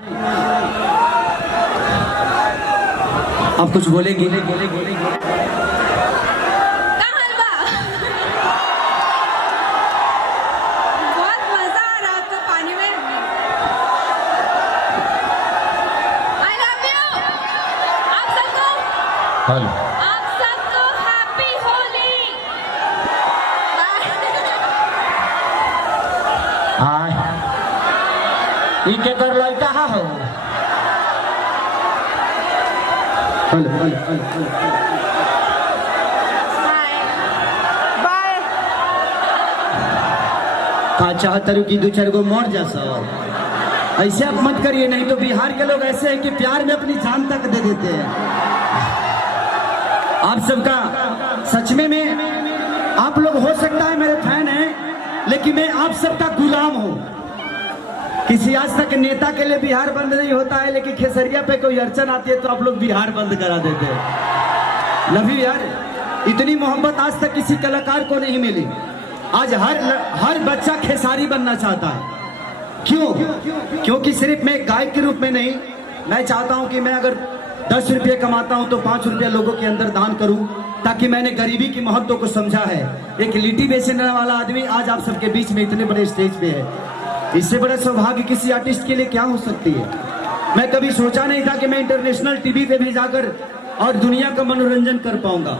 आप कुछ बोलेंगे? बहुत मजा आ रहा था पानी में। I love you। आप सबको हैप्पी होली। इके कर लड़का हो। Hello bye. का चाहतरू की 2-4 गो मर जा सब। ऐसे आप मत करिए, नहीं तो बिहार के लोग ऐसे हैं कि प्यार में अपनी जान तक दे देते हैं। आप सबका सच में आप लोग हो सकता है मेरे फैन हैं, लेकिन मैं आप सबका गुलाम हूं। किसी आज तक नेता के लिए बिहार बंद नहीं होता है, लेकिन खेसरिया पे कोई अड़चन आती है तो आप लोग बिहार बंद करा देते हैं। लव यू यार। इतनी मोहब्बत आज तक किसी कलाकार को नहीं मिली। आज हर बच्चा खेसारी बनना चाहता है। क्यों? क्योंकि सिर्फ मैं गायक के रूप में नहीं, मैं चाहता हूं कि मैं अगर 10 रुपये कमाता हूं तो 5 रुपये लोगों के अंदर दान करूं, ताकि मैंने गरीबी की महत्व को समझा है। एक लिट्टी बेचने वाला आदमी आज आप सबके बीच में इतने बड़े स्टेज पे है। इससे बड़ा सौभाग्य किसी आर्टिस्ट के लिए क्या हो सकती है। मैं कभी सोचा नहीं था कि मैं इंटरनेशनल टीवी पे भी जाकर और दुनिया का मनोरंजन कर पाऊंगा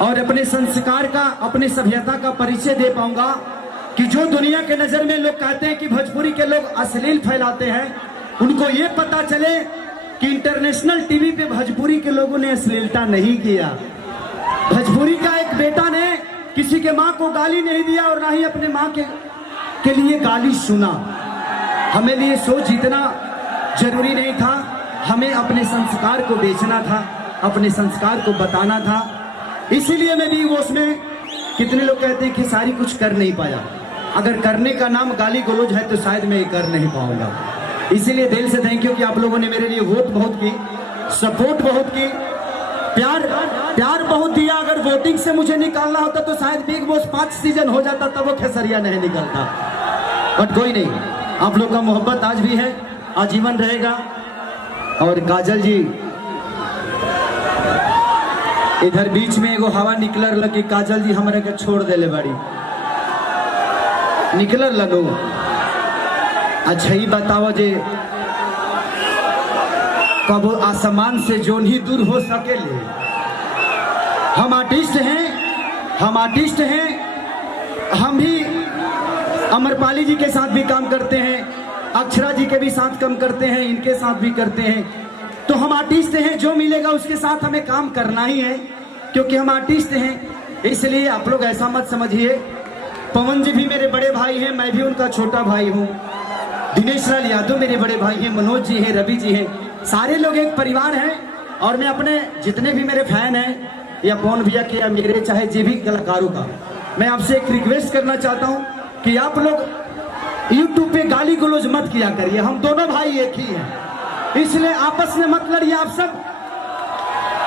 और अपने संस्कार का, अपने सभ्यता का परिचय दे पाऊंगा। कि जो दुनिया के नजर में लोग कहते हैं कि भोजपुरी के लोग अश्लील फैलाते हैं, उनको ये पता चले कि इंटरनेशनल टीवी पे भोजपुरी के लोगों ने अश्लीलता नहीं किया। भोजपुरी का एक बेटा ने किसी के माँ को गाली नहीं दिया और ना ही अपने माँ के लिए गाली सुना। हमें लिए सोच इतना जरूरी नहीं था, हमें अपने संस्कार को बेचना था, अपने संस्कार को बताना था। इसीलिए मैं भी उसमें, कितने लोग कहते हैं कि सारी कुछ कर नहीं पाया। अगर करने का नाम गाली गलौज है तो शायद मैं कर नहीं पाऊंगा। इसीलिए दिल से थैंक यू कि आप लोगों ने मेरे लिए वोट बहुत की, सपोर्ट बहुत की, प्यार बहुत दिया। अगर वोटिंग से मुझे निकालना होता तो शायद बिग बॉस 5 सीजन हो जाता, तब वो खेसरिया नहीं निकलता। बट कोई नहीं, आप लोग का मोहब्बत आज भी है, आजीवन रहेगा। और काजल जी इधर बीच में एगो हवा निकलर लगी, काजल जी हमारे के छोड़ देले बड़ी निकलर लगो। अच्छा ही बताओ जे कब आसमान से जो नहीं दूर हो सकेले। हम आर्टिस्ट हैं, हम भी अमरपाली जी के साथ भी काम करते हैं, अक्षरा जी के भी साथ काम करते हैं, इनके साथ भी करते हैं। तो हम आर्टिस्ट हैं, जो मिलेगा उसके साथ हमें काम करना ही है, क्योंकि हम आर्टिस्ट हैं। इसलिए आप लोग ऐसा मत समझिए। पवन जी भी मेरे बड़े भाई हैं, मैं भी उनका छोटा भाई हूँ। दिनेश लाल यादव मेरे बड़े भाई हैं, मनोज जी हैं, रवि जी हैं, सारे लोग एक परिवार हैं। और मैं अपने जितने भी मेरे फैन हैं, या पवन भैया के या मेरे चाहे जे भी कलाकारों का, मैं आपसे एक रिक्वेस्ट करना चाहता हूँ कि आप लोग यूट्यूब पे गाली गलौज मत किया करिए। हम दोनों भाई एक ही हैं, इसलिए आपस में मत लड़िए।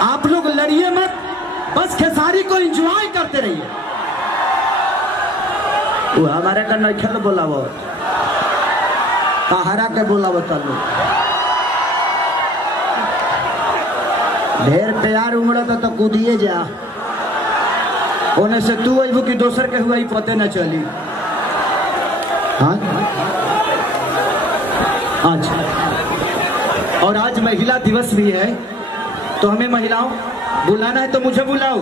आप लोग लड़िए मत, बस खेसारी को एंजॉय करते रहिए। वो हमारे का नखल बोला, वो कहारा के बोला, बता लो ढेर प्यार उमड़ा तो कूदिए जा। होने से तू अबू की दोसर के हुआ ही पते न चली। हाँ और आज महिला दिवस भी है, तो हमें महिलाओं बुलाना है तो मुझे बुलाओ।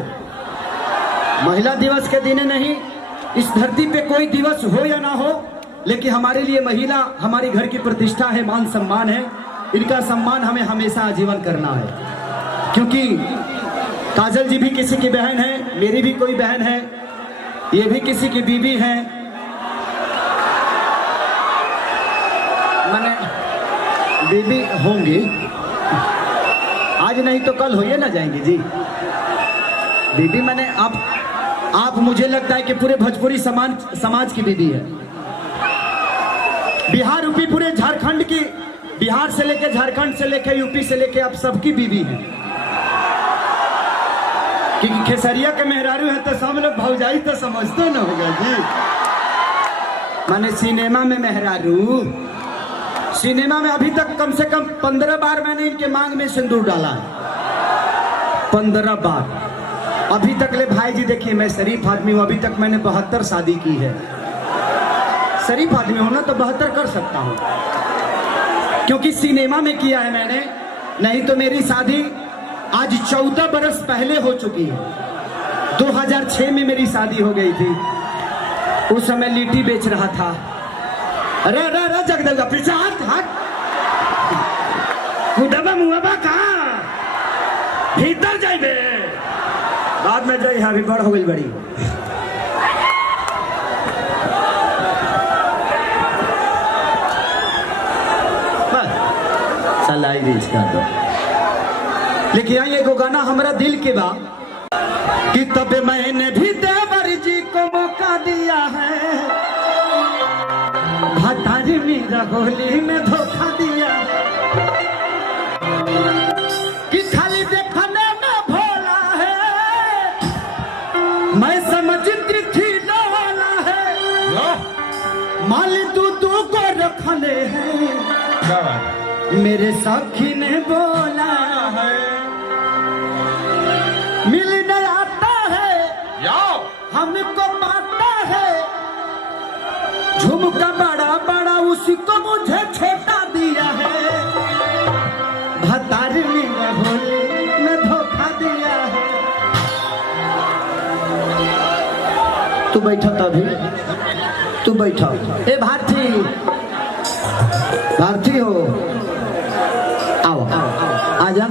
महिला दिवस के दिन नहीं, इस धरती पे कोई दिवस हो या ना हो, लेकिन हमारे लिए महिला हमारी घर की प्रतिष्ठा है, मान सम्मान है। इनका सम्मान हमें हमेशा आजीवन करना है। क्योंकि काजल जी भी किसी की बहन है, मेरी भी कोई बहन है, ये भी किसी की बीवी है। मैंने बीबी होंगी, आज नहीं तो कल होइए ना जाएंगी जी। बीबी मैंने आप मुझे लगता है कि पूरे भोजपुरी समाज की बीबी है। बिहार यूपी पूरे झारखंड की, बिहार से लेके झारखंड से लेके यूपी से लेके आप सबकी बीबी है। क्योंकि खेसरिया के मेहरारू है तो सब लोग भौजाई तो समझते न होगा जी। माने सिनेमा में मेहरारू, सिनेमा में अभी तक कम से कम 15 बार मैंने इनके मांग में सिंदूर डाला है। 15 बार। अभी तक ले भाई जी देखिए, मैं शरीफ आदमी हूं, अभी तक मैंने 72 शादी की है। शरीफ आदमी हूं ना तो 72 कर सकता हूं, क्योंकि सिनेमा में किया है मैंने। नहीं तो मेरी शादी आज 14 बरस पहले हो चुकी है। 2006 में मेरी शादी हो गई थी। उस समय लिट्टी बेच रहा था। अरे अरे अरे जगदगा पीछे हाथ हाथ खुदबा मुआबा कहाँ भीतर जाइबे, बाद में जाई। अभी बड़ हो गई बड़ी। सलाई रीच कर दो। लेकिन आई एगो गाना हमारा दिल के बा कि तब मैंने भी देवर जी को मौका दिया है, भतारी मेरा होली में धोखा दिया, कि खाली देखने में भोला है, मैं समझती थी लोला है, माली तू को रखने हैं, मेरे सखी ने बोला है, मिलने आता है हमको पाता है, झुमका बड़ा बड़ा उसी को मुझे छोटा दिया है, भतारी मेरा होली में धोखा दिया है। तू बैठा तभी, तू बैठा। ए भारती, भारती हो, आओ आजा।